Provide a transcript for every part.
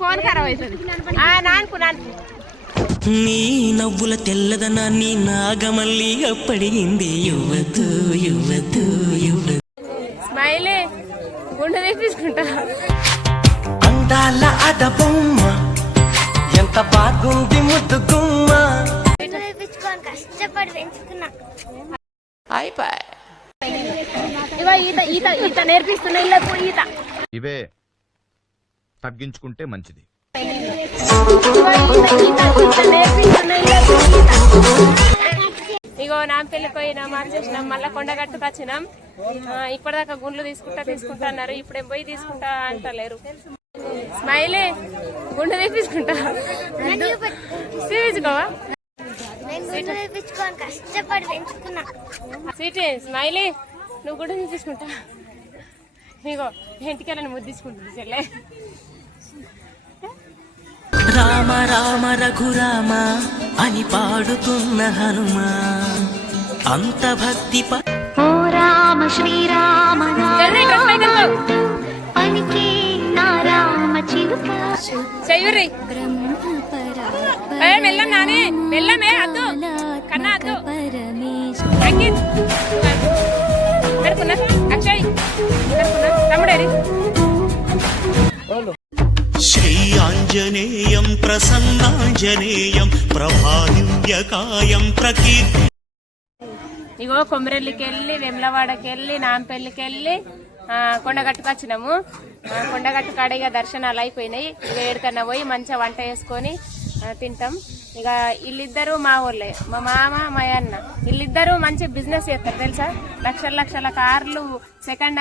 Phone ఖరాబ్ అవుతుంది. నాన్పు నీ నవ్వుల తెల్లదనాన్ని నాగమల్లి అప్పడిగింది యువతు యువతు యువతు. స్మైలీ గుండె తీపించుకుంటా. అందాల అద బొమ్మ ఎంత బాగుంది ముద్దు గుమ్మ. కష్టపడి పెంచుకున్నా. ఈత ఈత ఈత నేర్పిస్తున్నా. ఇళ్ళకు ఈత ఇవే తగ్గించుకుంటే మంచిది. ఇగో నాంపల్లికి పోయినాం, వచ్చేసినాం, మళ్ళా కొండగట్టుకు వచ్చినాం. ఇప్పటిదాకా గుండ్లు తీసుకుంటా అన్నారు, ఇప్పుడేం పోయి తీసుకుంటా అంటలేరు. స్మైలీ గుండె తీపించుకుంటా. చూపించుకోవా కష్టపడి పెంచుకున్నా. సీటీ స్మైలీ నువ్వు గుండె తీపించుకుంటా. ఇగో ఇంటికెళ్ళని ముద్దించుకుంటుంది చెల్లె. రామ రామ రఘురామ అని పాడుతున్న హనుమా అంత భక్తి ఓ రామ శ్రీరామ చెయ్యూరి మెల్లం నాని మెల్లమే అద్దు కన్నా అద్దు కడుకున్నా అక్షయ్ తమ్ముడేరి. శ్రీ ఆంజనేయం ప్రసన్నాంజనేయం ప్రభాదివ్యకాయం ప్రకీర్తి. ఇగో కొమరెల్లికి వెళ్ళి వెమ్లవాడకి వెళ్ళి నాంపల్లికి వెళ్ళి కొండగట్టుకు వచ్చినాము. కొండగట్టు కాడ ఇక దర్శనాలు అయిపోయినాయి. ఇక ఏడుకన్నా పోయి మంచిగా వంట వేసుకొని తింటాం. ఇక వీళ్ళిద్దరూ మా ఊళ్ళే, మా మామ మా అన్న వీళ్ళిద్దరూ మంచి బిజినెస్ చేస్తారు తెలుసా. లక్షల లక్షల కార్లు సెకండ్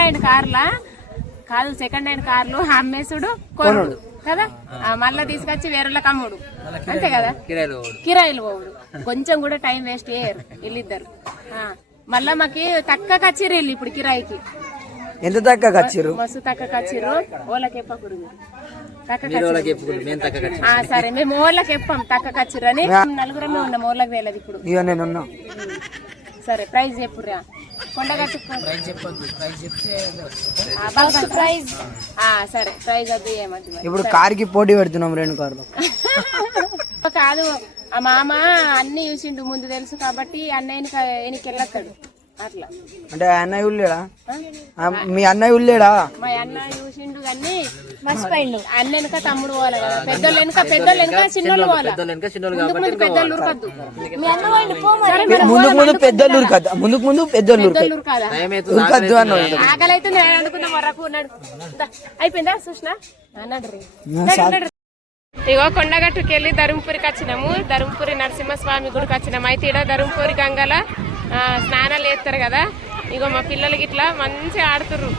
హ్యాండ్ కార్లా కాదు, సెకండ్ హ్యాండ్ కార్లు అమ్మేసుడు కొనుడు కదా, మళ్ళా తీసుకొచ్చి వేరేళ్ళకి అమ్ముడు అంతే కదా, కిరాయిలు పోవుడు. కొంచెం కూడా టైం వేస్ట్ చేయరు వీళ్ళిద్దరు. మళ్ళా మాకి తక్కువ కచ్చిర్రు వీళ్ళు ఇప్పుడు కిరాయికి. ఎంత తక్కువ కచ్చిర్రు? మస్తు తక్కువ కచ్చిర్రు. ఓళ్ళకి ఎప్పకూడదు సరే, మేము ఓళ్ళకి ఎప్పాం తక్కువ కచ్చిర్రు అని. నలుగురమే ఉన్నాం, ఓళ్ళకి తెలియదు ఇప్పుడు. సరే ప్రైజ్ చెప్పురా. కొండగట్టు సరే ప్రైజ్ వద్దు ఏమద్దు. ఇప్పుడు కార్కి పోటీ పెడుతున్నాం, 2 కార్లు కాదు. ఆ మామ అన్ని చూసిండు ముందు తెలుసు కాబట్టి అన్నయ్యకి వెళ్ళొస్తాడు అట్లా. అంటే అన్నయ్య ఉల్లేడా? మీ అన్నయ్య ఉల్లేడా? మా అన్న చూసిండు కానీ మర్చిపోయిండు. అన్న వెనక తమ్ముడు పోవాలి కదా, పెద్దోళ్ళు వెనక చిన్నోళ్ళు పోవాలి. పెద్దోళ్ళు ఉరకద్దు. ముందు పెద్దోళ్ళు ఉరకద్దు, ముందు పెద్దోళ్ళు ఉరకద్దు అన్నాడు. ఆకలి అయితే నేను అనుకున్నా వరకు ఉన్నాడు. అయిపోయిందా చూసినా అన్నాడు. ఇగో కొండగట్టుకి వెళ్ళి ధర్మపురికి వచ్చినాము. ధర్మపురి నరసింహస్వామి గుడికి వచ్చినాము. అయితే ఇక్కడ ధర్మపురి గంగల స్నానాలు చేస్తారు కదా. ఇగో మా పిల్లలకి ఇట్లా మంచిగా ఆడుతుర్రు.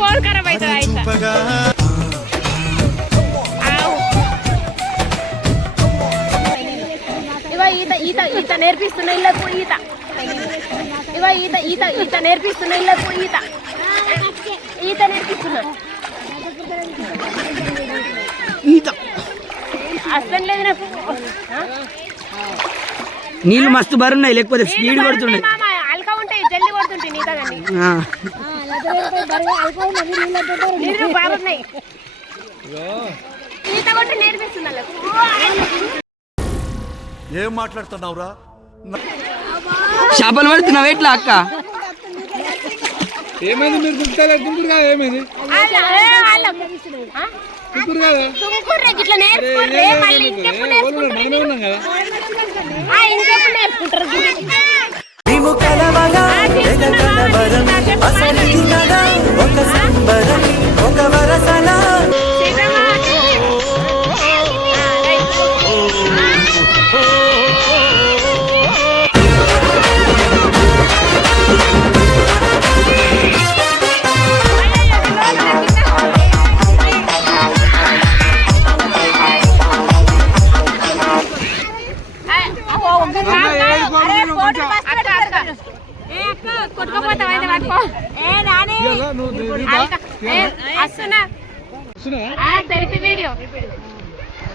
ఫోన్ ఖరాబ్ అవుతుంది. ఇగో ఈత ఈత ఈత నేర్పిస్తున్నా. ఇళ్ళకు ఈత ఇగో ఈత ఈత ఈత నేర్పిస్తున్నా. ఇళ్ళకు ఈత ఈత నేర్పిస్తున్నా. అసలు లేదు నాకు. నీళ్ళు మస్తు బరున్నాయి, లేకపోతే స్పీడ్ కొడుతుండే. అల్కా ఉంటాయి, జల్దీ కొడుతుంటాయి. నీతా కానీ నీళ్ళు బాగున్నాయి. ఈత కొట్టి నేర్పిస్తున్నా. ఏం మాట్లాడుతున్నావురా? చేపలు పడుతున్నావు ఎట్లా అక్క? ఏమైంది? మీరు దుంకుతారా? దుంకురు కదా, ఏమైంది? ఇట్లా నేర్చుకుంటే మళ్ళీ ఇంకెప్పుడు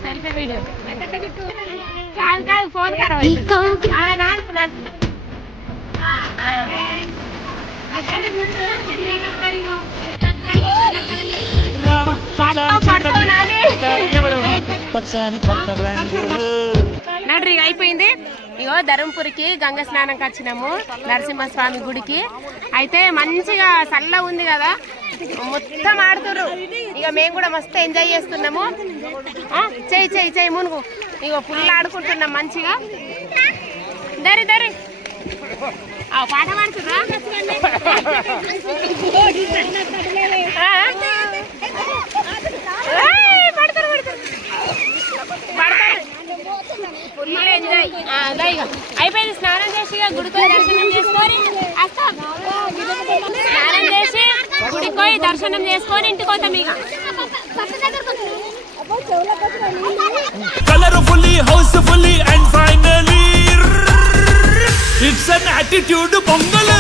సెల్ఫీ వీడియో కాదు ఫోన్ ఖరాబ్ నడ్రి అయిపోయింది. ఇగో ధర్మపురికి గంగ స్నానంకి వచ్చినాము, నరసింహస్వామి గుడికి. అయితే మంచిగా చల్ల ఉంది కదా, మొత్తం ఆడుతుర్రు. ఇక మేము కూడా మస్తు ఎంజాయ్ చేస్తున్నాము. చెయ్యి చెయ్యి చెయ్యి మునుగు. ఇగో ఫుల్ ఆడుకుంటున్నాం మంచిగా. దరి దరి పాట పాడుతుర్రా? Full enjoy. అయిపోయింది. స్నానం చేసి గుడికి దర్శనం చేసుకొని స్నానం చేసి గుడికి పోయి దర్శనం చేసుకొని ఇంటికి పోతాం. ఇక colourfully housefully and finally it's an attitude pongal.